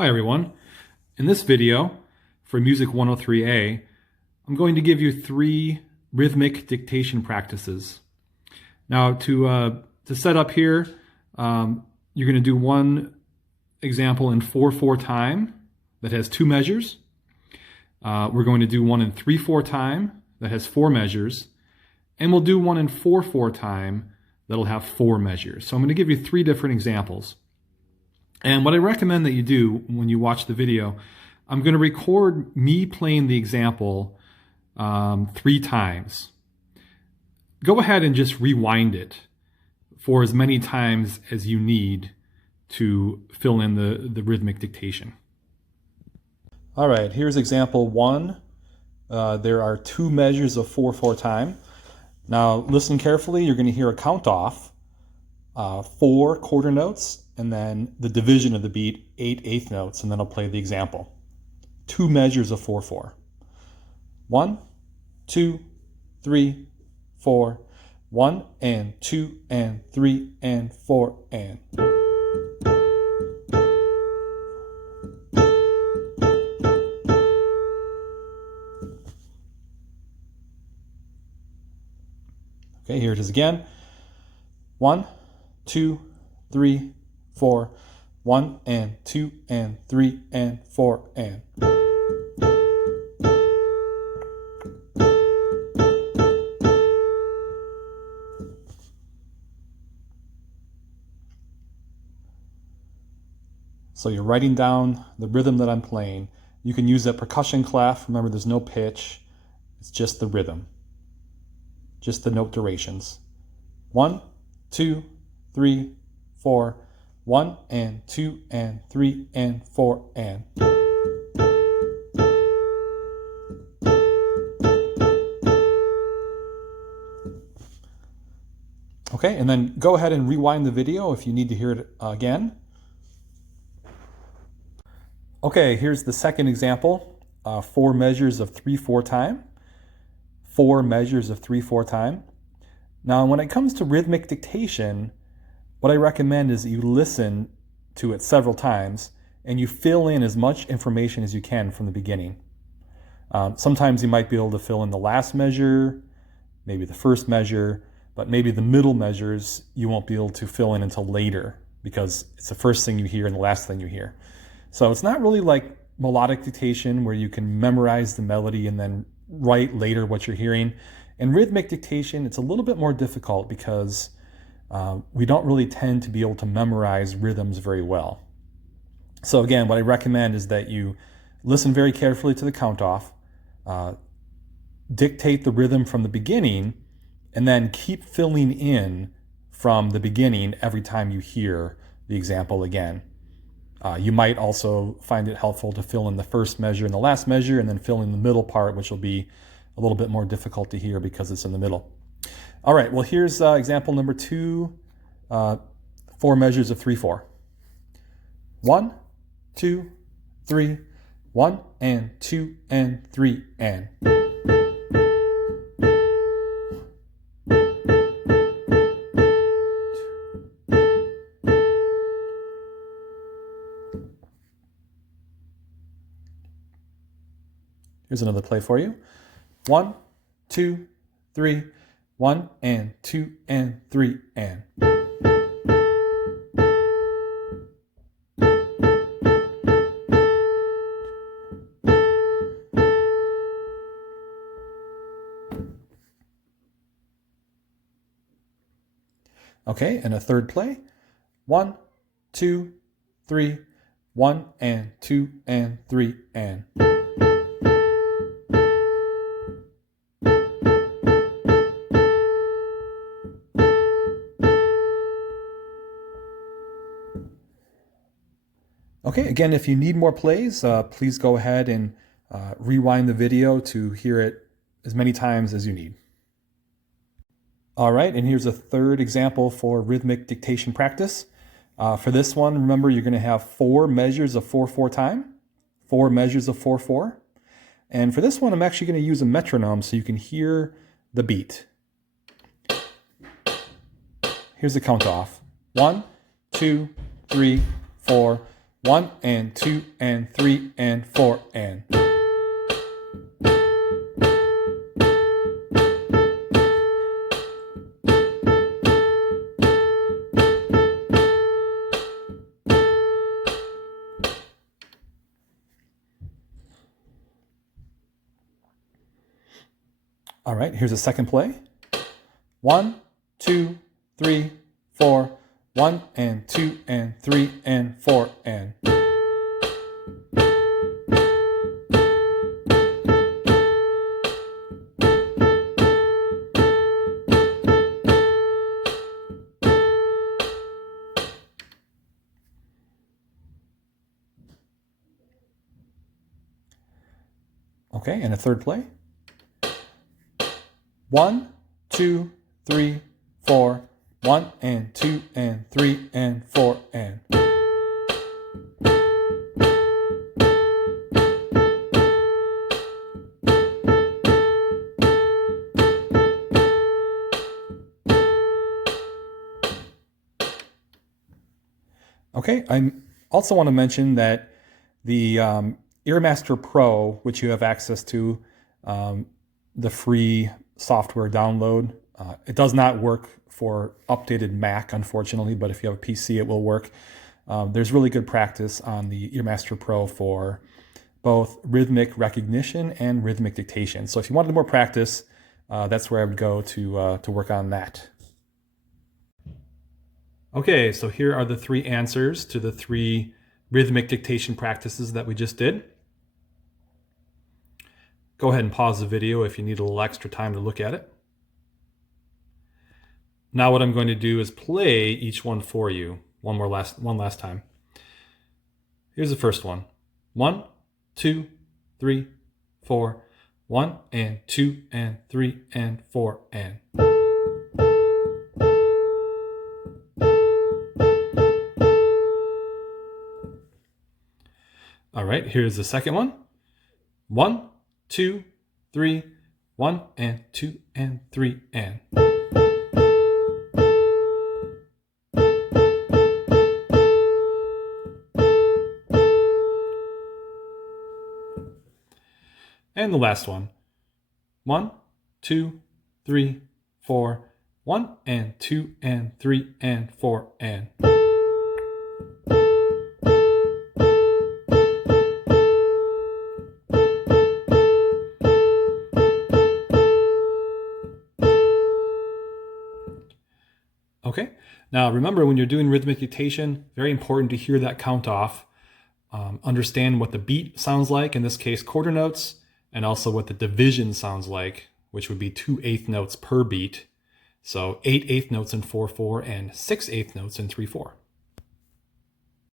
Hi everyone. In this video for Music 103A, I'm going to give you 3 rhythmic dictation practices. Now to set up here, you're going to do one example in 4/4 time that has 2 measures. We're going to do one in 3/4 time that has 4 measures, and we'll do one in 4/4 time that'll have 4 measures. So I'm going to give you 3 different examples. And what I recommend that you do when you watch the video, I'm going to record me playing the example 3 times. Go ahead and just rewind it for as many times as you need to fill in the rhythmic dictation. All right, here's example 1. There are 2 measures of 4/4 time. Now listen carefully, you're going to hear a count off, 4 quarter notes, and then the division of the beat, 8 eighth notes, and then I'll play the example. 2 measures of 4/4. 1, 2, 3, 4. 1 and 2 and 3 and 4 and. Okay, here it is again. 1, 2, 3, 4. 1 and 2 and 3 and 4 and. So you're writing down the rhythm that I'm playing. You can use that percussion clef. Remember, there's no pitch. It's just the rhythm. Just the note durations. 1, 2, 3, 4. 1 and 2 and 3 and 4 and. Okay, and then go ahead and rewind the video if you need to hear it again. Okay, here's the second example, 4 measures of 3/4 time. 4 measures of 3/4 time. Now, when it comes to rhythmic dictation, what I recommend is that you listen to it several times and you fill in as much information as you can from the beginning. Sometimes you might be able to fill in the last measure, maybe the first measure, but maybe the middle measures you won't be able to fill in until later because it's the first thing you hear and the last thing you hear. So it's not really like melodic dictation where you can memorize the melody and then write later what you're hearing. In rhythmic dictation, it's a little bit more difficult because we don't really tend to be able to memorize rhythms very well. So again, what I recommend is that you listen very carefully to the count off, dictate the rhythm from the beginning, and then keep filling in from the beginning every time you hear the example again. You might also find it helpful to fill in the first measure and the last measure and then fill in the middle part, which will be a little bit more difficult to hear because it's in the middle. All right, well, here's example number 2, 4 measures of 3/4. 1, 2, 3, 1 and 2 and 3 and. Here's another play for you. 1, 2, 3, 1 and 2 and 3 and. Okay, and a third play. 1, 2, 3, 1 and 2 and 3 and. Okay, again, if you need more plays, please go ahead and rewind the video to hear it as many times as you need. All right, and here's a third example for rhythmic dictation practice. For this one, remember, you're going to have 4 measures of 4/4 time, 4 measures of 4/4. And for this one, I'm actually going to use a metronome so you can hear the beat. Here's the count off. 1, 2, 3, 4. 1 and 2 and 3 and 4 and. All right, here's a second play. 1, 2, 3, 4, 1 and 2 and 3 and 4 and. Okay, and a third play. 1, 2, 3, 4, 1 and 2 and 3 and 4 and. Okay, I also want to mention that the Earmaster Pro, which you have access to, the free software download, it does not work for updated Mac, unfortunately, but if you have a PC, it will work. There's really good practice on the Earmaster Pro for both rhythmic recognition and rhythmic dictation. So if you wanted more practice, that's where I would go to work on that. Okay, so here are the 3 answers to the 3 rhythmic dictation practices that we just did. Go ahead and pause the video if you need a little extra time to look at it. Now what I'm going to do is play each one for you one last time. Here's the first one. 1, 2, 3, 4, 1 and 2 and 3 and 4 and. All right, here's the second one. 1, 2, 3, 1 and 2 and 3 and. And the last one. 1, 2, 3, 4, 1 and 2 and 3 and 4 and. Okay, now remember when you're doing rhythmic dictation, very important to hear that count off, understand what the beat sounds like, in this case quarter notes, and also what the division sounds like, which would be 2/8 notes per beat. So 8/8 notes in 4/4 and 6/8 notes in 3/4.